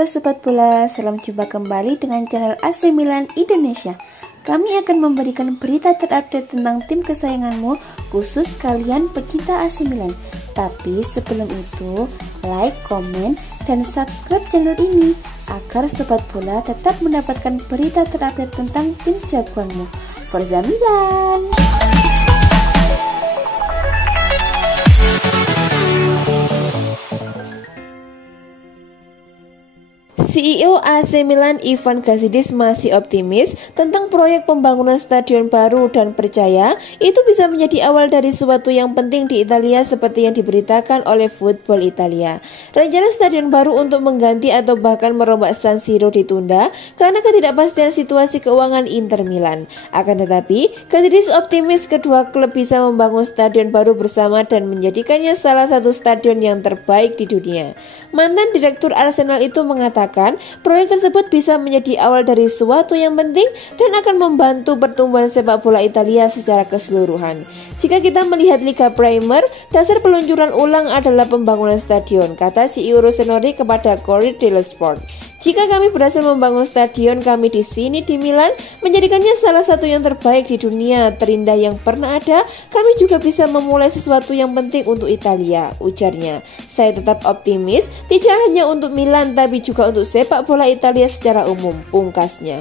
Halo Sobat Bola, salam jumpa kembali dengan channel AC Milan Indonesia. Kami akan memberikan berita terupdate tentang tim kesayanganmu, khusus kalian pecinta AC Milan. Tapi sebelum itu, like, komen, dan subscribe channel ini agar Sobat Bola tetap mendapatkan berita terupdate tentang tim jagoanmu. Forza Milan! CEO AC Milan Ivan Gazidis masih optimis tentang proyek pembangunan stadion baru dan percaya itu bisa menjadi awal dari sesuatu yang penting di Italia seperti yang diberitakan oleh Football Italia. Rencana stadion baru untuk mengganti atau bahkan merombak San Siro ditunda karena ketidakpastian situasi keuangan Inter Milan. Akan tetapi, Gazidis optimis kedua klub bisa membangun stadion baru bersama dan menjadikannya salah satu stadion yang terbaik di dunia. Mantan direktur Arsenal itu mengatakan proyek tersebut bisa menjadi awal dari sesuatu yang penting dan akan membantu pertumbuhan sepak bola Italia secara keseluruhan. Jika kita melihat Liga Premier, dasar peluncuran ulang adalah pembangunan stadion, kata CEO Rossoneri kepada Corriere dello Sport. Jika kami berhasil membangun stadion kami di sini di Milan, menjadikannya salah satu yang terbaik di dunia, terindah yang pernah ada, kami juga bisa memulai sesuatu yang penting untuk Italia, ujarnya. Saya tetap optimis, tidak hanya untuk Milan tapi juga untuk sepak bola Italia secara umum, pungkasnya.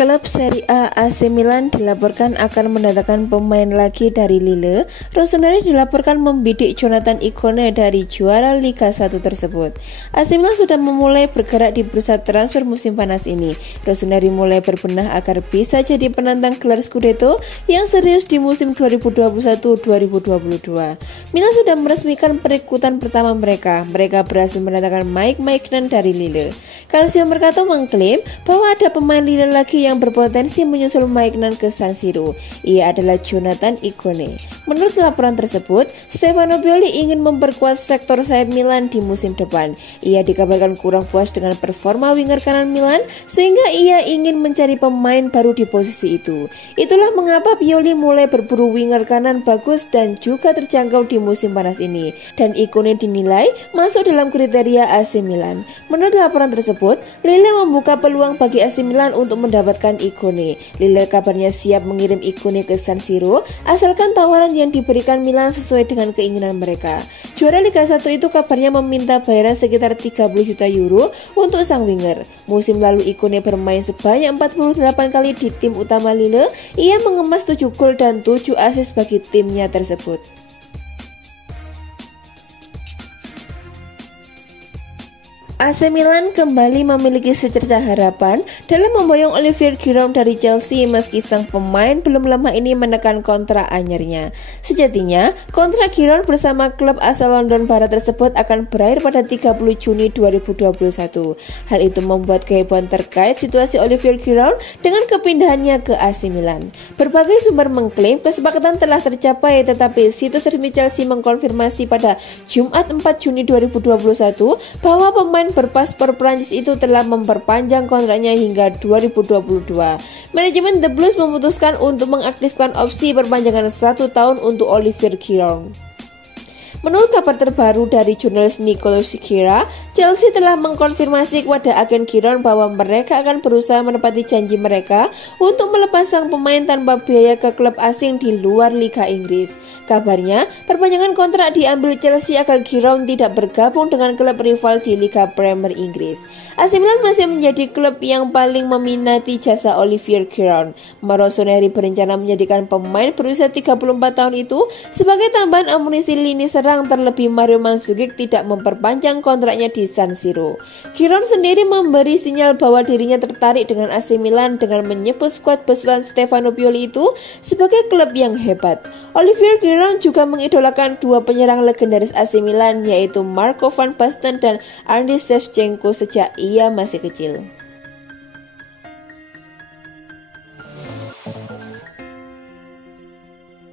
Klub Serie A AC Milan dilaporkan akan mendatangkan pemain lagi dari Lille. Rossoneri dilaporkan membidik Jonathan Ikone dari juara Liga 1 tersebut. AC Milan sudah memulai bergerak di bursa transfer musim panas ini. Rossoneri mulai berbenah agar bisa jadi penantang gelar Scudetto yang serius di musim 2021-2022. Milan sudah meresmikan perekrutan pertama mereka. Mereka berhasil mendatangkan Mike Maignan dari Lille. Calcio Mercato mengklaim bahwa ada pemain Lille lagi yang berpotensi menyusul Maignan ke San Siro. Ia adalah Jonathan Ikone. Menurut laporan tersebut, Stefano Pioli ingin memperkuat sektor sayap Milan di musim depan. Ia dikabarkan kurang puas dengan performa winger kanan Milan sehingga ia ingin mencari pemain baru di posisi itu. Itulah mengapa Pioli mulai berburu winger kanan bagus dan juga terjangkau di musim panas ini. Dan Ikone dinilai masuk dalam kriteria AC Milan. Menurut laporan tersebut, Lille membuka peluang bagi AC Milan untuk mendapatkan Ikone. Lille kabarnya siap mengirim Ikone ke San Siro asalkan tawaran yang diberikan Milan sesuai dengan keinginan mereka. Juara Liga 1 itu kabarnya meminta bayaran sekitar 30 juta euro untuk sang winger. Musim lalu Ikone bermain sebanyak 48 kali di tim utama Lille. Ia mengemas 7 gol dan 7 assist bagi timnya tersebut. AC Milan kembali memiliki secerca harapan dalam memboyong Olivier Giroud dari Chelsea meski sang pemain belum lama ini menekan kontrak anyarnya. Sejatinya, kontrak Giroud bersama klub asal London Barat tersebut akan berakhir pada 30 Juni 2021. Hal itu membuat kehebohan terkait situasi Olivier Giroud dengan kepindahannya ke AC Milan. Berbagai sumber mengklaim kesepakatan telah tercapai, tetapi situs resmi Chelsea mengkonfirmasi pada Jumat 4 Juni 2021 bahwa pemain berpaspor Prancis itu telah memperpanjang kontraknya hingga 2022. Manajemen The Blues memutuskan untuk mengaktifkan opsi perpanjangan 1 tahun untuk Olivier Giroud. Menurut kabar terbaru dari jurnalis Nicolo Sciarra, Chelsea telah mengkonfirmasi kepada agen Giroud bahwa mereka akan berusaha menepati janji mereka untuk melepas sang pemain tanpa biaya ke klub asing di luar Liga Inggris. Kabarnya, perpanjangan kontrak diambil Chelsea agar Giroud tidak bergabung dengan klub rival di Liga Premier Inggris. AC Milan masih menjadi klub yang paling meminati jasa Olivier Giroud. Rossoneri berencana menjadikan pemain berusia 34 tahun itu sebagai tambahan amunisi lini serang, terlebih Mario Mandzukic tidak memperpanjang kontraknya di San Siro. Giroud sendiri memberi sinyal bahwa dirinya tertarik dengan AC Milan dengan menyebut skuad besutan Stefano Pioli itu sebagai klub yang hebat. Olivier Giroud juga mengidolakan dua penyerang legendaris AC Milan yaitu Marco van Basten dan Andriy Shevchenko sejak ia masih kecil.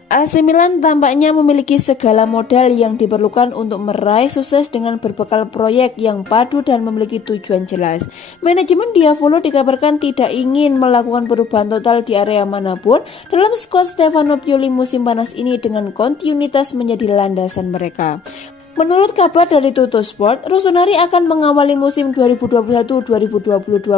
AC Milan tampaknya memiliki segala modal yang diperlukan untuk meraih sukses dengan berbekal proyek yang padu dan memiliki tujuan jelas. Manajemen Diavolo dikabarkan tidak ingin melakukan perubahan total di area manapun dalam skuad Stefano Pioli musim panas ini dengan kontinuitas menjadi landasan mereka. Menurut kabar dari Tuttosport, Rossoneri akan mengawali musim 2021-2022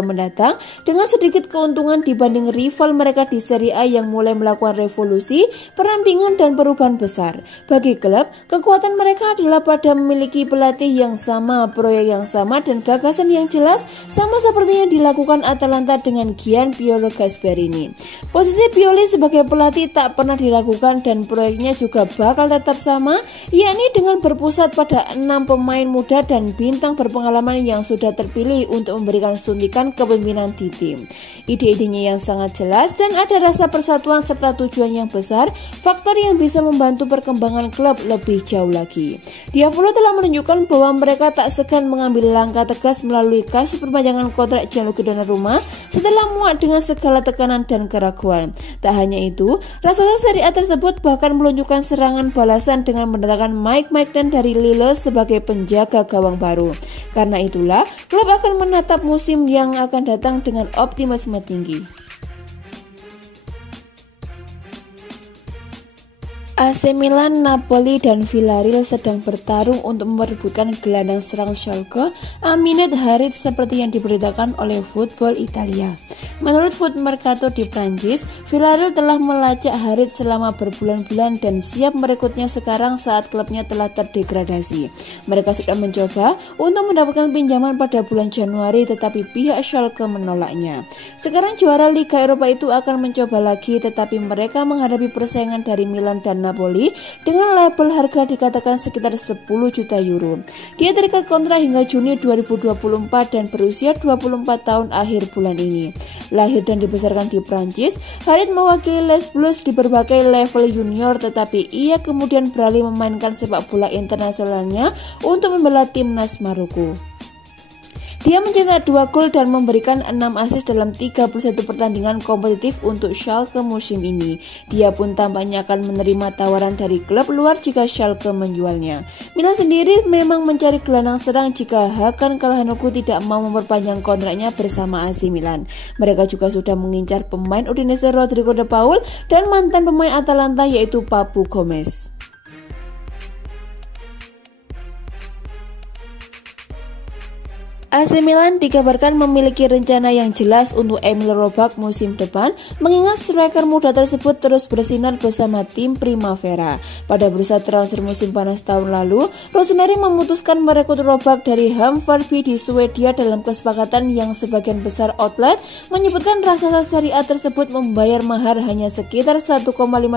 mendatang dengan sedikit keuntungan dibanding rival mereka di Serie A yang mulai melakukan revolusi, perampingan, dan perubahan besar. Bagi klub, kekuatan mereka adalah pada memiliki pelatih yang sama, proyek yang sama, dan gagasan yang jelas, sama seperti yang dilakukan Atalanta dengan Gianpiero Gasperini. Posisi Pioli sebagai pelatih tak pernah diragukan dan proyeknya juga bakal tetap sama, yakni dengan berpusat pada 6 pemain muda dan bintang berpengalaman yang sudah terpilih untuk memberikan suntikan kepemimpinan di tim. Ide-idenya yang sangat jelas dan ada rasa persatuan serta tujuan yang besar, faktor yang bisa membantu perkembangan klub lebih jauh lagi. Diavolo telah menunjukkan bahwa mereka tak segan mengambil langkah tegas melalui kasus perpanjangan kontrak Gianluigi Donnarumma setelah muak dengan segala tekanan dan keraguan. Tak hanya itu, raksasa Serie A tersebut bahkan meluncurkan serangan balasan dengan mendatangkan Mike Maignan dari Lille sebagai penjaga gawang baru. Karena itulah, klub akan menatap musim yang akan datang dengan optimisme tinggi. AC Milan, Napoli, dan Villarreal sedang bertarung untuk memperebutkan gelandang serang Schalke, Aminat Harit, seperti yang diberitakan oleh Football Italia. Menurut Foot Mercato di Prancis, Villarreal telah melacak Harit selama berbulan-bulan dan siap merekrutnya sekarang saat klubnya telah terdegradasi. Mereka sudah mencoba untuk mendapatkan pinjaman pada bulan Januari, tetapi pihak Schalke menolaknya. Sekarang juara Liga Eropa itu akan mencoba lagi, tetapi mereka menghadapi persaingan dari Milan dan Napoli dengan label harga dikatakan sekitar 10 juta euro. Dia terikat kontrak hingga Juni 2024 dan berusia 24 tahun akhir bulan ini. Lahir dan dibesarkan di Prancis, Harit mewakili Les Bleus di berbagai level junior, tetapi ia kemudian beralih memainkan sepak bola internasionalnya untuk membela timnas Maroko. Dia mencetak 2 gol dan memberikan 6 assist dalam 31 pertandingan kompetitif untuk Schalke musim ini. Dia pun tampaknya akan menerima tawaran dari klub luar jika Schalke menjualnya. Milan sendiri memang mencari gelandang serang jika Hakan Calhanoglu tidak mau memperpanjang kontraknya bersama AC Milan. Mereka juga sudah mengincar pemain Udinese Rodrigo De Paul dan mantan pemain Atalanta yaitu Papu Gomez. AC Milan dikabarkan memiliki rencana yang jelas untuk Emil Roback musim depan, mengingat striker muda tersebut terus bersinar bersama tim Primavera. Pada bursa transfer musim panas tahun lalu, Rossoneri memutuskan merekrut Roback dari Hammarby di Swedia dalam kesepakatan yang sebagian besar outlet menyebutkan raksasa Serie A tersebut membayar mahar hanya sekitar 1,5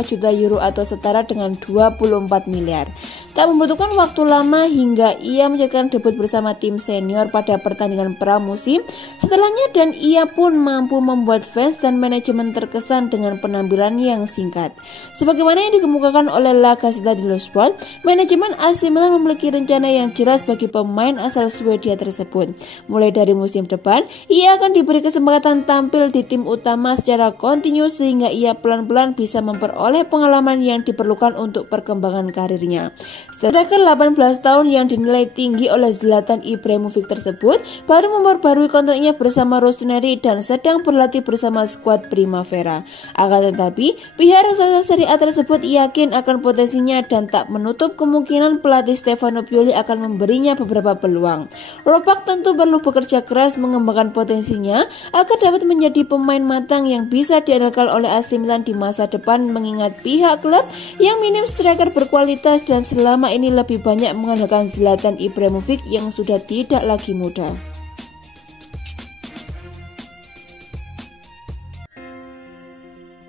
juta euro atau setara dengan 24 miliar. Tak membutuhkan waktu lama hingga ia mencetakkan debut bersama tim senior pada pertandingan pramusim setelahnya, dan ia pun mampu membuat fans dan manajemen terkesan dengan penampilan yang singkat. Sebagaimana yang dikemukakan oleh La Gazzetta dello Sport, manajemen AC Milan memiliki rencana yang jelas bagi pemain asal Swedia tersebut. Mulai dari musim depan, ia akan diberi kesempatan tampil di tim utama secara kontinu sehingga ia pelan-pelan bisa memperoleh pengalaman yang diperlukan untuk perkembangan karirnya. Striker 18 tahun yang dinilai tinggi oleh Zlatan Ibrahimovic tersebut baru memperbarui kontraknya bersama Rossoneri dan sedang berlatih bersama skuad Primavera. Akan tetapi, pihak raksasa Serie A tersebut yakin akan potensinya dan tak menutup kemungkinan pelatih Stefano Pioli akan memberinya beberapa peluang. Roback tentu perlu bekerja keras mengembangkan potensinya agar dapat menjadi pemain matang yang bisa diandalkan oleh AC Milan di masa depan, mengingat pihak klub yang minim striker berkualitas dan selama ini lebih banyak mengandalkan Zlatan Ibrahimovic yang sudah tidak lagi muda.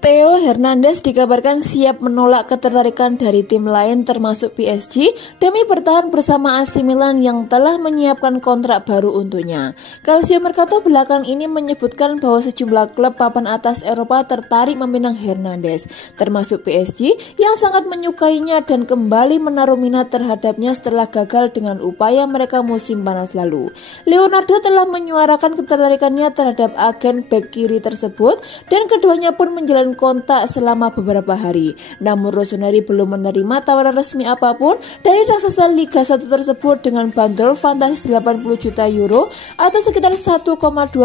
Theo Hernandez dikabarkan siap menolak ketertarikan dari tim lain termasuk PSG demi bertahan bersama AC Milan yang telah menyiapkan kontrak baru untuknya. Calcio Mercato belakang ini menyebutkan bahwa sejumlah klub papan atas Eropa tertarik meminang Hernandez, termasuk PSG yang sangat menyukainya dan kembali menaruh minat terhadapnya setelah gagal dengan upaya mereka musim panas lalu. Leonardo telah menyuarakan ketertarikannya terhadap agen bek kiri tersebut dan keduanya pun menjalani dengan kontak selama beberapa hari. Namun Rossoneri belum menerima tawaran resmi apapun dari raksasa Liga 1 tersebut dengan bandrol fantastis 80 juta euro atau sekitar 1,28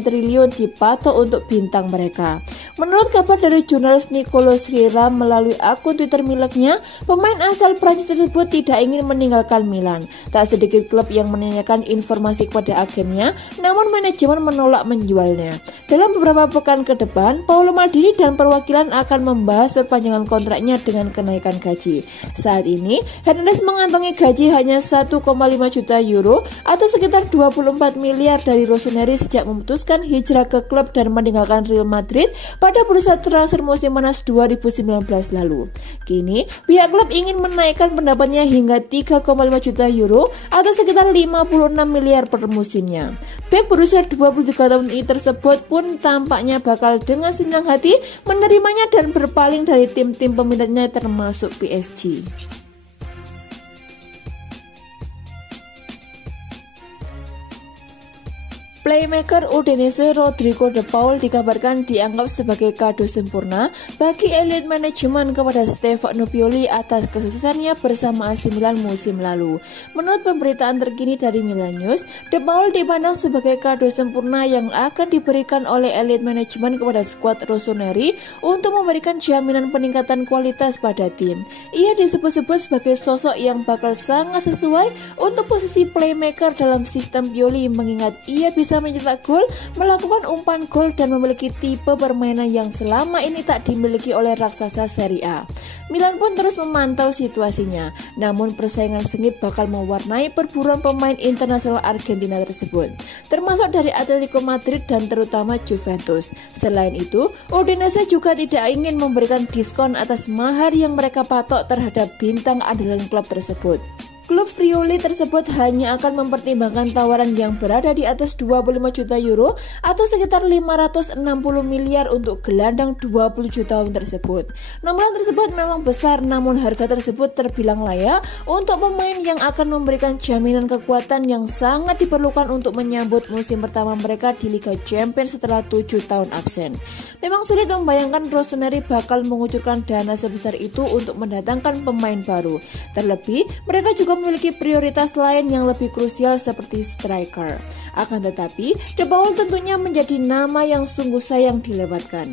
triliun dipatok untuk bintang mereka. Menurut kabar dari jurnalis Nicolo Sriram melalui akun Twitter miliknya, pemain asal Prancis tersebut tidak ingin meninggalkan Milan. Tak sedikit klub yang menanyakan informasi kepada agennya, namun manajemen menolak menjualnya. Dalam beberapa pekan ke depan, Paolo Maldini dan perwakilan akan membahas perpanjangan kontraknya dengan kenaikan gaji. Saat ini, Hernandez mengantongi gaji hanya 1,5 juta euro atau sekitar 24 miliar dari Rossoneri sejak memutuskan hijrah ke klub dan meninggalkan Real Madrid pada bursa transfer musim panas 2019 lalu. Kini, pihak klub ingin menaikkan pendapatnya hingga 3,5 juta euro atau sekitar 56 miliar per musimnya. Pep berusia 23 tahun ini tersebut pun tampaknya bakal dengan senang hati menerimanya dan berpaling dari tim-tim peminatnya termasuk PSG. Playmaker Udinese Rodrigo De Paul dikabarkan dianggap sebagai kado sempurna bagi elit manajemen kepada Stefano Pioli atas kesuksesannya bersama AC Milan musim lalu. Menurut pemberitaan terkini dari Milan News, De Paul dipandang sebagai kado sempurna yang akan diberikan oleh elit manajemen kepada skuad Rossoneri untuk memberikan jaminan peningkatan kualitas pada tim. Ia disebut-sebut sebagai sosok yang bakal sangat sesuai untuk posisi playmaker dalam sistem Pioli mengingat ia bisa mencetak gol, melakukan umpan gol dan memiliki tipe permainan yang selama ini tak dimiliki oleh raksasa Serie A. Milan pun terus memantau situasinya, namun persaingan sengit bakal mewarnai perburuan pemain internasional Argentina tersebut, termasuk dari Atletico Madrid dan terutama Juventus. Selain itu, Udinese juga tidak ingin memberikan diskon atas mahar yang mereka patok terhadap bintang andalan klub tersebut. Klub Friuli tersebut hanya akan mempertimbangkan tawaran yang berada di atas 25 juta euro atau sekitar 560 miliar untuk gelandang 27 tahun tersebut. Nomor tersebut memang besar, namun harga tersebut terbilang layak untuk pemain yang akan memberikan jaminan kekuatan yang sangat diperlukan untuk menyambut musim pertama mereka di Liga Champions setelah 7 tahun absen. Memang sulit membayangkan Rossoneri bakal mengucurkan dana sebesar itu untuk mendatangkan pemain baru. Terlebih, mereka juga memiliki prioritas lain yang lebih krusial seperti striker. Akan tetapi, De Paul tentunya menjadi nama yang sungguh sayang dilewatkan.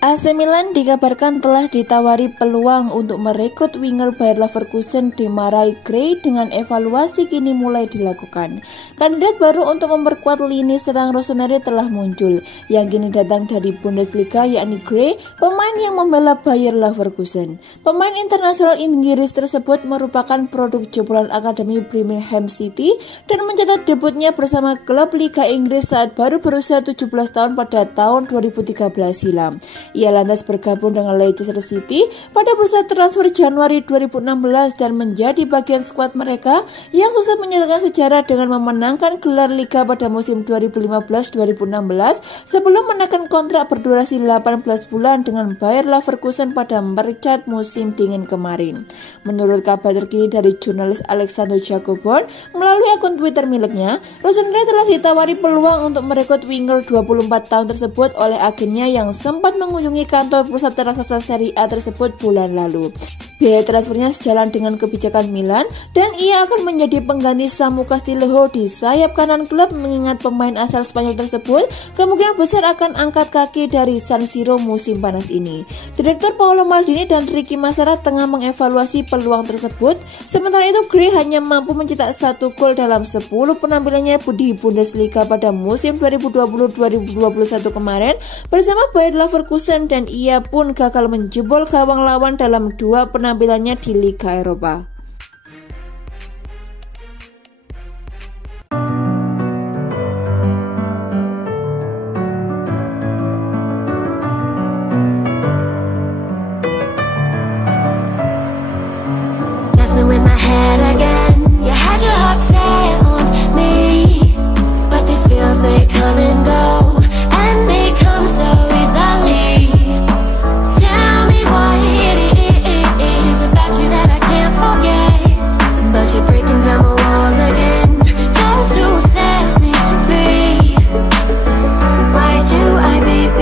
AC Milan dikabarkan telah ditawari peluang untuk merekrut winger Bayer Leverkusen Demarai Gray dengan evaluasi kini mulai dilakukan. Kandidat baru untuk memperkuat lini serang Rossoneri telah muncul, yang kini datang dari Bundesliga yakni Gray, pemain yang membela Bayer Leverkusen. Pemain internasional Inggris tersebut merupakan produk jebolan Akademi Birmingham City dan mencatat debutnya bersama klub Liga Inggris saat baru berusia 17 tahun pada tahun 2013 silam. Ia lantas bergabung dengan Leicester City pada bursa transfer Januari 2016 dan menjadi bagian skuad mereka yang sukses mencetakkan sejarah dengan memenangkan gelar Liga pada musim 2015-2016 sebelum menekan kontrak berdurasi 18 bulan dengan Bayer Leverkusen pada mercat musim dingin kemarin. Menurut kabar terkini dari jurnalis Alexander Jacobon melalui akun Twitter miliknya, Rossoneri telah ditawari peluang untuk merekrut winger 24 tahun tersebut oleh agennya yang sempat mengunjungi kantor pusat raksasa Serie A tersebut bulan lalu. Biaya transfernya sejalan dengan kebijakan Milan dan ia akan menjadi pengganti Samu Castillejo di sayap kanan klub mengingat pemain asal Spanyol tersebut kemungkinan besar akan angkat kaki dari San Siro musim panas ini. Direktur Paolo Maldini dan Ricky Massara tengah mengevaluasi peluang tersebut, sementara itu Gray hanya mampu mencetak 1 gol dalam 10 penampilannya di Bundesliga pada musim 2020-2021 kemarin bersama Bayer Leverkusen dan ia pun gagal menjebol gawang lawan dalam 2 penampilannya di Liga Eropa. Messing with my head again.